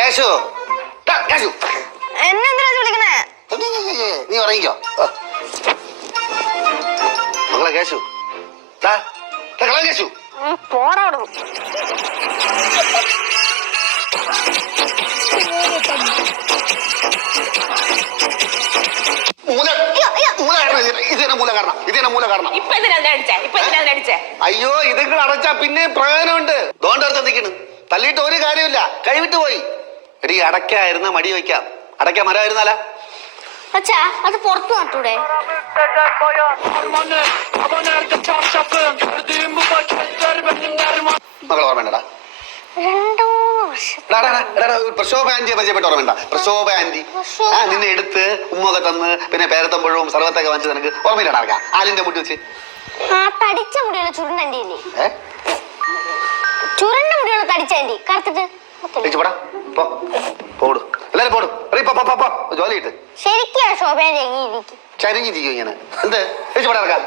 കേശു കേശു എന്നെന്തിനാ വിളിക്കണേ? നീ ഉറങ്ങിക്കോ മകളെ കേശു കേശു പോടാടും. അയ്യോ ഇതുങ്ങൾ അടച്ചാ പിന്നെ പ്രയോജനമുണ്ട്. ദോണ്ടടുത്ത് നിൽക്കണ് തല്ലിയിട്ട് ഒരു കാര്യമില്ല. കൈവിട്ട് പോയി. എടി അടയ്ക്കായിരുന്ന മടി വയ്ക്കാം. അടയ്ക്ക മരമായിരുന്നാല അച്ഛാ അത് പുറത്തു നട്ടൂടെ? മകൾ ഓർമ്മണ്ടടാ പ്രശോഭ ആന്റിയെ പരിചയപ്പെട്ട ഓർമ്മണ്ട? പ്രശോഭ ആന്റി നിന്നെ എടുത്ത് ഉമ്മൊക്കെ തന്ന് പിന്നെ പേരത്തമ്പഴവും സർവത്തൊക്കെ വാങ്ങിച്ച് നിനക്ക് ഓർമ്മയില്ലടാ? ആലിന്റെ മുട്ടി വെച്ച് തടിച്ച മുടിയുള്ള ചുരുണ്ടല്ലേ? ചുരുണ്ട മുടിയുള്ള തടിച്ച ആന്റി കറുത്തിട്ട് എല്ലാരും പോടും ജോലി കിട്ട്. ശരിക്കും ശോഭന ചരിഞ്ഞിരിക്കും ഇങ്ങനെ എന്ത് ഇറക്കാം.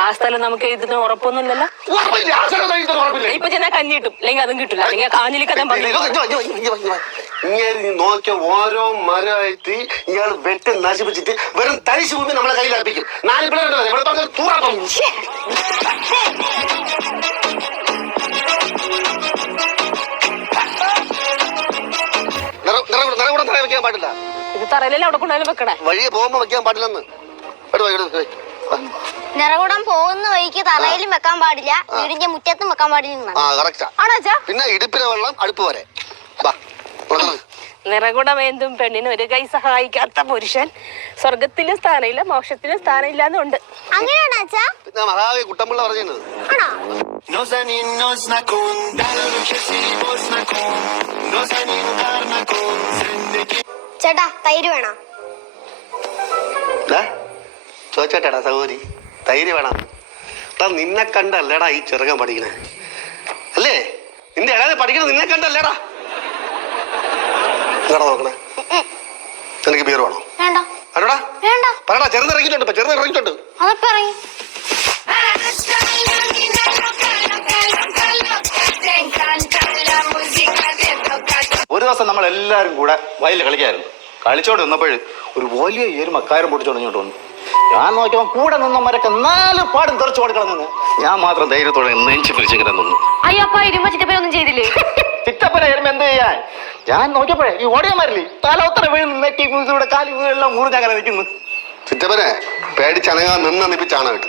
ആ സ്ഥലം നമുക്ക് ഇതിന് ഉറപ്പൊന്നുമില്ലല്ലോ. ഇപ്പൊ ചെന്നാ കഞ്ഞി കിട്ടും, അല്ലെങ്കിൽ അതും കിട്ടില്ല, അല്ലെങ്കിൽ കാഞ്ഞിലിക്കഥം നോക്കിയ ഓരോ മരമായിട്ട് ഇയാൾ വെട്ടി നശിപ്പിച്ചിട്ട് വെറും തരിശു ഭൂമി നമ്മളെ കയ്യിൽ അർപ്പിക്കും. 4 പിള്ളേരുണ്ടല്ലോ ഇവിടെ തൂറാപ്പം. നിറകൂടം തറ വെക്കാൻ പാടില്ല. ഇത് തറയിലല്ലേ അവിടെ കൊണ്ടായാലും വെക്കണേ. വഴിയെ പോകുമ്പോ വെക്കാൻ പാടില്ലെന്ന്. നിറകൂടം പോകുന്ന വഴിക്ക് തറയിലും വെക്കാൻ പാടില്ല, വീടിന്റെ മുറ്റത്തും വെക്കാൻ പാടില്ല. പിന്നെ ഇടുപ്പിലെ വെള്ളം അടുപ്പ് വരെ. നിറകുടമേന്തും പെണ്ണിന് ഒരു കൈ സഹായിക്കാത്ത പുരുഷൻ സ്വർഗത്തിലും സ്ഥാനമില്ല മോക്ഷത്തിലും സ്ഥാനമില്ല എന്നുണ്ട്. അങ്ങനെയാണോ അച്ഛാ? പിന്നെ മഹാവി കുട്ടമ്പിള്ള പറഞ്ഞത്. ചേട്ടാ തൈര് വേണോ? ചോദിച്ചോട്ടേടാ സഹോദരി, തൈര് വേണം? നിന്നെ കണ്ടല്ലേടാ ഈ ചെറുക്കൻ പഠിക്കണേ അല്ലേ? നിന്റെ ഇടയിൽ പഠിക്കണ നിന്നെ കണ്ടല്ലേടാ? നോക്കണേ. എനിക്ക് ബിയർ വേണോ? അല്ലടാ പറയടാ. ചെറുതിറങ്ങിയിട്ടുണ്ട്, ചെറുതിറങ്ങിയിട്ടുണ്ട്. ഒരു ദിവസം നമ്മൾ എല്ലാരും കൂടെ വയലിൽ കളിക്കായിരുന്നു. കളിച്ചോണ്ട് നിന്നപ്പോഴ് ഒരു വലിയ എരുമ കയറും പൊട്ടിച്ചോണ്ട് ഇങ്ങോട്ട് വന്നു. ഞാൻ നോക്കിയപ്പോ കൂടെ നിന്നവരൊക്കെ 4 പാടും തെറിച്ചു കൊടുക്കണം. ഞാൻ മാത്രം ധൈര്യത്തോടെ നെഞ്ചു പിരിച്ചിങ്ങനെ നിന്നു. അയ്യപ്പ എരുമ ചിറ്റപ്പനൊന്നും ചെയ്തില്ലേ? ചിറ്റപ്പന എരുമ എന്ത് ചെയ്യാൻ? ഞാൻ നോക്കിയപ്പോഴേ ഈ ഓടിയമാരില്ലേ തല ഉത്തര വീഴുന്നു, നെറ്റി ഇവിടെ കാലി എല്ലാം മുറിഞ്ഞങ്ങനെ നിൽക്കുന്നു. ചിറ്റപ്പനെ പേടിച്ചണങ്ങാൻ നിന്നിപ്പിച്ചാണ് കേട്ടു.